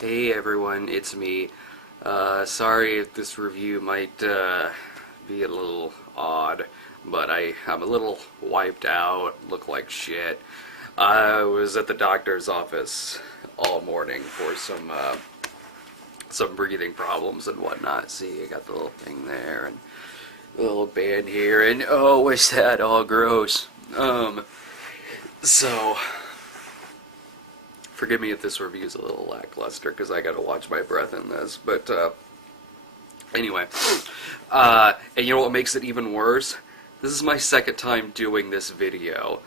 Hey everyone, it's me. Sorry if this review might be a little odd, but I'm a little wiped out, look like shit. I was at the doctor's office all morning for some breathing problems and whatnot. See, I got the little thing there and the little band here, and oh, what's that? All gross. So forgive me if this review is a little lackluster because I gotta watch my breath in this. But anyway, and you know what makes it even worse? This is my second time doing this video.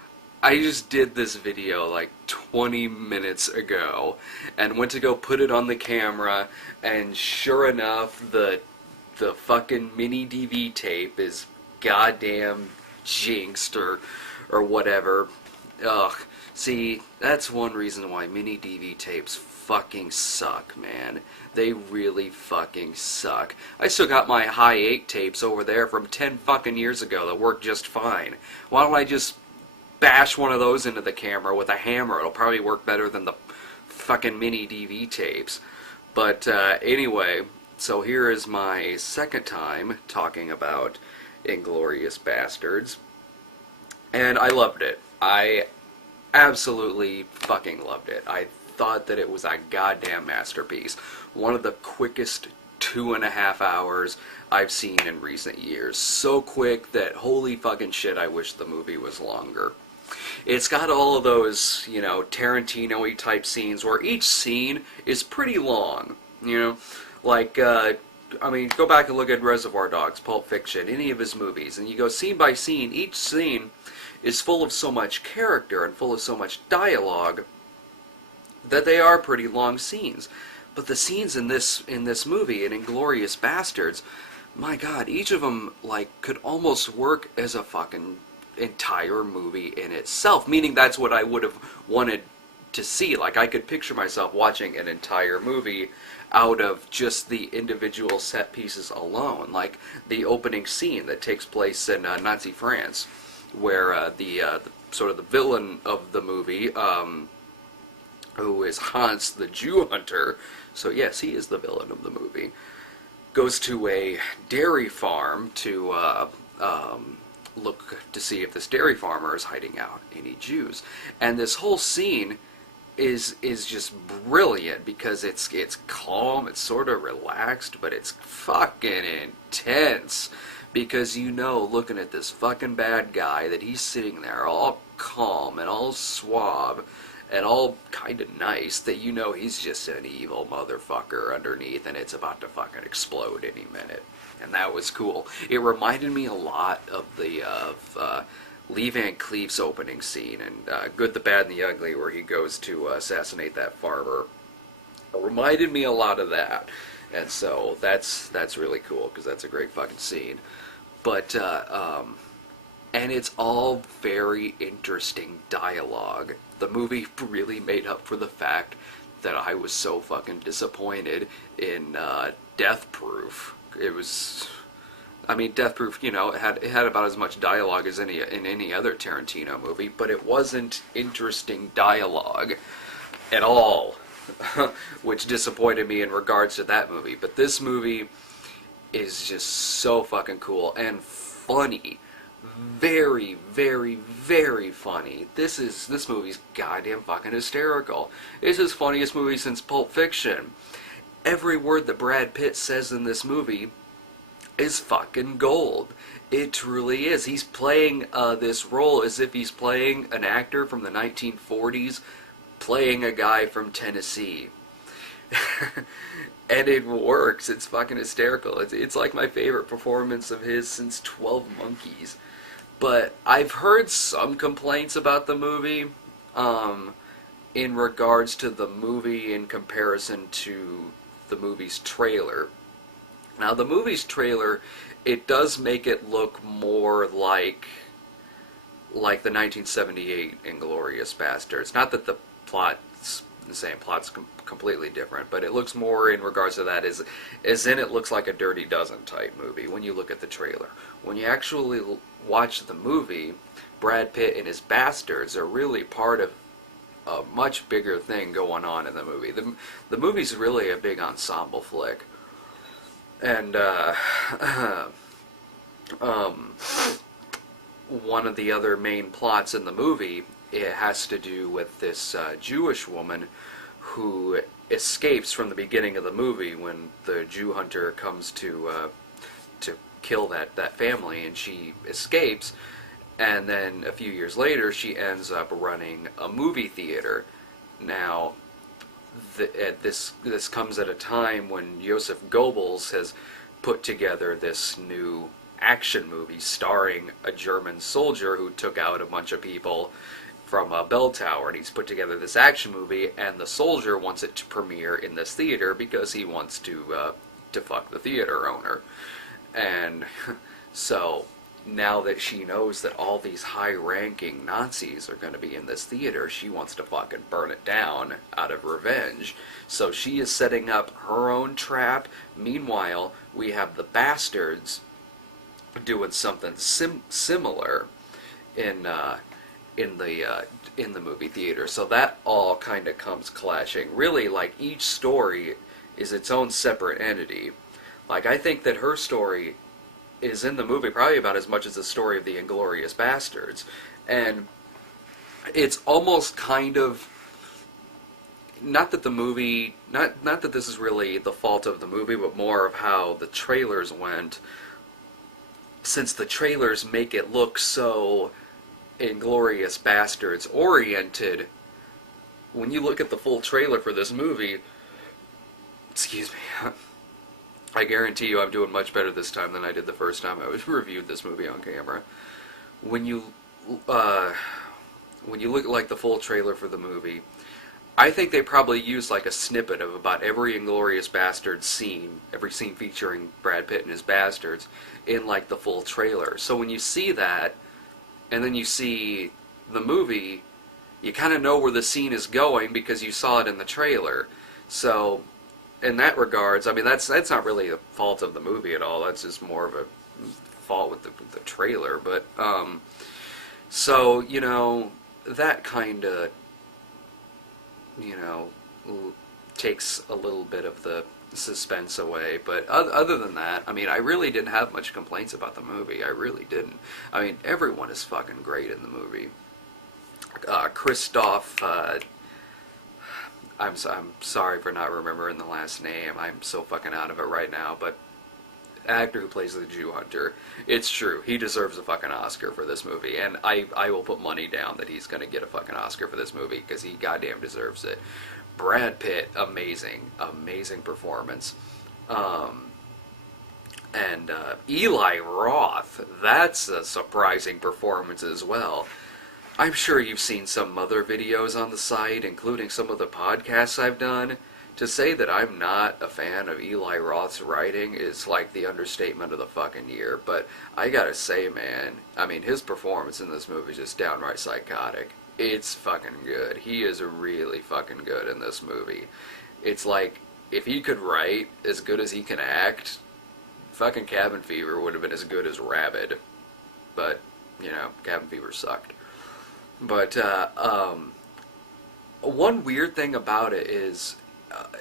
I just did this video like 20 minutes ago and went to go put it on the camera, and sure enough, the fucking mini DV tape is goddamn jinxed or whatever. Ugh. See, that's one reason why mini DV tapes fucking suck, man. They really fucking suck. I still got my high 8 tapes over there from 10 fucking years ago that work just fine. Why don't I just bash one of those into the camera with a hammer? It'll probably work better than the fucking mini DV tapes. But anyway, so here is my second time talking about Inglourious Basterds. And I loved it. I absolutely fucking loved it. I thought that it was a goddamn masterpiece. One of the quickest 2.5 hours I've seen in recent years. So quick that holy fucking shit, I wish the movie was longer. It's got all of those, you know, Tarantino-y type scenes where each scene is pretty long, you know? Like, I mean, go back and look at Reservoir Dogs, Pulp Fiction, any of his movies, and you go scene by scene, each scene is full of so much character and full of so much dialogue that they are pretty long scenes. But the scenes in this movie, in Inglourious Basterds, my god, each of them, like, could almost work as a fucking entire movie in itself. Meaning that's what I would have wanted to see. Like, I could picture myself watching an entire movie out of just the individual set pieces alone. Like the opening scene that takes place in Nazi France, where the sort of the villain of the movie, who is Hans the Jew Hunter, so yes, he is the villain of the movie, goes to a dairy farm to look to see if this dairy farmer is hiding out any Jews. And this whole scene is just brilliant because it's calm, it's sort of relaxed, but it's fucking intense. Because you know, looking at this fucking bad guy, that he's sitting there all calm and all suave and all kind of nice, that you know he's just an evil motherfucker underneath and it's about to fucking explode any minute. And that was cool. It reminded me a lot of the Lee Van Cleef's opening scene in Good, the Bad, and the Ugly, where he goes to assassinate that farmer. It reminded me a lot of that. And so that's really cool, because that's a great fucking scene. But, and it's all very interesting dialogue. The movie really made up for the fact that I was so fucking disappointed in Death Proof. It was, I mean, Death Proof, you know, it had about as much dialogue as in any other Tarantino movie, but it wasn't interesting dialogue at all. Which disappointed me in regards to that movie. But this movie is just so fucking cool and funny. Very, very, very funny. This movie's goddamn fucking hysterical. It's his funniest movie since Pulp Fiction. Every word that Brad Pitt says in this movie is fucking gold. It truly is. He's playing this role as if he's playing an actor from the 1940s playing a guy from Tennessee. And it works. It's fucking hysterical. It's like my favorite performance of his since 12 Monkeys. But I've heard some complaints about the movie in regards to the movie in comparison to the movie's trailer. Now, the movie's trailer, it does make it look more like the 1978 Inglourious Basterds. Not that the plot's the same, plot's completely different, but it looks more in regards to that as in it looks like a Dirty Dozen type movie when you look at the trailer. When you actually watch the movie, Brad Pitt and his Bastards are really part of a much bigger thing going on in the movie. The movie's really a big ensemble flick. And um, one of the other main plots in the movie, it has to do with this Jewish woman who escapes from the beginning of the movie when the Jew hunter comes to kill that family, and she escapes, and then a few years later she ends up running a movie theater. Now, this comes at a time when Joseph Goebbels has put together this new action movie starring a German soldier who took out a bunch of people from a bell tower, and he's put together this action movie, and the soldier wants it to premiere in this theater because he wants to fuck the theater owner. And so now that she knows that all these high-ranking Nazis are going to be in this theater, she wants to fucking burn it down out of revenge. So she is setting up her own trap. Meanwhile, we have the Basterds doing something similar in the movie theater. So that all kind of comes clashing. Really, like, each story is its own separate entity. Like, I think that her story is in the movie probably about as much as the story of the Inglourious Basterds. And it's almost kind of, not that the movie, not that this is really the fault of the movie, but more of how the trailers went. Since the trailers make it look so Inglourious Basterds oriented, when you look at the full trailer for this movie, excuse me, I guarantee you I'm doing much better this time than I did the first time I reviewed this movie on camera. When you look at like the full trailer for the movie, I think they probably used like a snippet of about every Inglourious Basterds scene, every scene featuring Brad Pitt and his bastards, in like the full trailer. So when you see that, and then you see the movie, you kind of know where the scene is going because you saw it in the trailer. So in that regards, I mean, that's not really a fault of the movie at all. That's just more of a fault with the trailer. But so you know, that kind of, you know, takes a little bit of the suspense away. But other than that, I mean, I really didn't have much complaints about the movie. I really didn't. I mean, everyone is fucking great in the movie. Christoph, I'm sorry for not remembering the last name. I'm so fucking out of it right now. But actor who plays the Jew hunter, it's true. He deserves a fucking Oscar for this movie, and I will put money down that he's gonna get a fucking Oscar for this movie because he goddamn deserves it. Brad Pitt, amazing performance. And Eli Roth, that's a surprising performance as well. I'm sure you've seen some other videos on the site, including some of the podcasts I've done. To say that I'm not a fan of Eli Roth's writing is like the understatement of the fucking year. But I gotta say, man, I mean, his performance in this movie is just downright psychotic. It's fucking good. He is really fucking good in this movie. It's like, if he could write as good as he can act, fucking Cabin Fever would have been as good as Rabid. But, you know, Cabin Fever sucked. But one weird thing about it is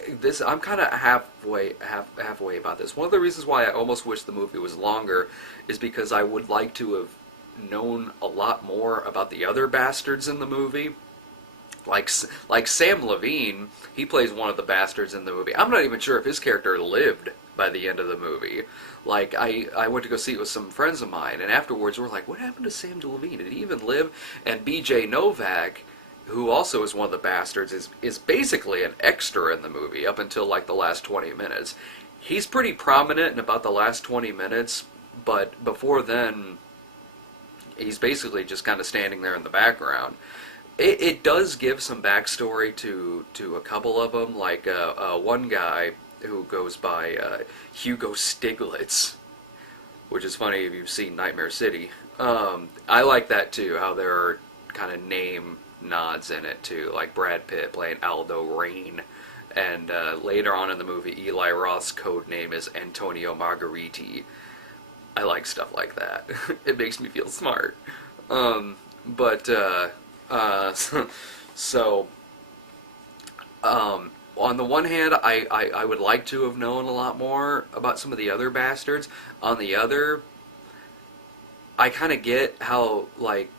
this. I'm kind of halfway about this. One of the reasons why I almost wish the movie was longer is because I would like to have known a lot more about the other bastards in the movie. Like Sam Levine, he plays one of the bastards in the movie. I'm not even sure if his character lived by the end of the movie. Like, I went to go see it with some friends of mine, and afterwards we're like, what happened to Sam Levine? Did he even live? And B.J. Novak, who also is one of the bastards, is basically an extra in the movie up until, like, the last 20 minutes. He's pretty prominent in about the last 20 minutes, but before then, he's basically just kind of standing there in the background. It does give some backstory to a couple of them, like one guy who goes by Hugo Stiglitz, which is funny if you've seen Nightmare City. I like that too, how there are kind of name nods in it too, like Brad Pitt playing Aldo Rain, and later on in the movie, Eli Roth's code name is Antonio Margheriti. I like stuff like that. It makes me feel smart. So, on the one hand, I would like to have known a lot more about some of the other bastards. On the other, I kind of get how, like,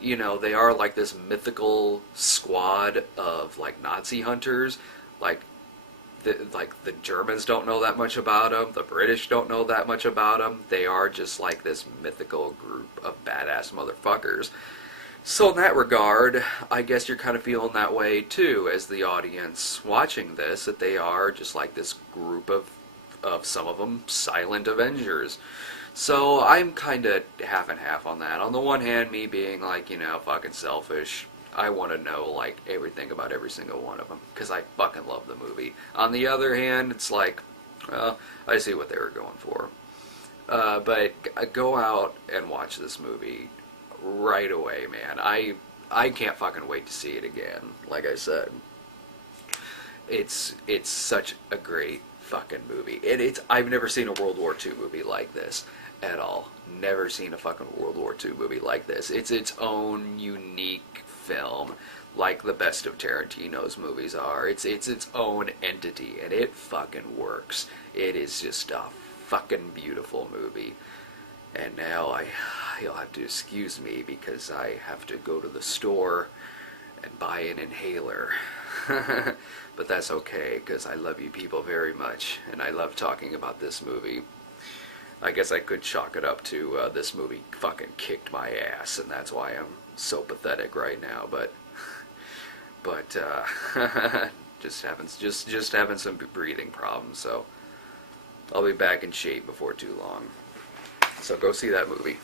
they are like this mythical squad of like Nazi hunters. Like the Germans don't know that much about them. The British don't know that much about them. They are just like this mythical group of badass motherfuckers. So in that regard, I guess you're kind of feeling that way too, as the audience watching this, that they are just like this group of some of them silent Avengers. So I'm kind of half and half on that. On the one hand, me being like, fucking selfish, I want to know like everything about every single one of them because I fucking love the movie. On the other hand, it's like, well, I see what they were going for. But go out and watch this movie right away, man. I can't fucking wait to see it again. Like I said, it's such a great fucking movie. I've never seen a World War II movie like this at all. Never seen a fucking World War II movie like this. It's its own unique film, like the best of Tarantino's movies are. It's its own entity, and it fucking works. It is just a fucking beautiful movie. And now you'll have to excuse me because I have to go to the store and buy an inhaler. But that's okay, because I love you people very much, and I love talking about this movie. I guess I could chalk it up to this movie fucking kicked my ass, and that's why I'm so pathetic right now. But just having some breathing problems. So I'll be back in shape before too long. So go see that movie.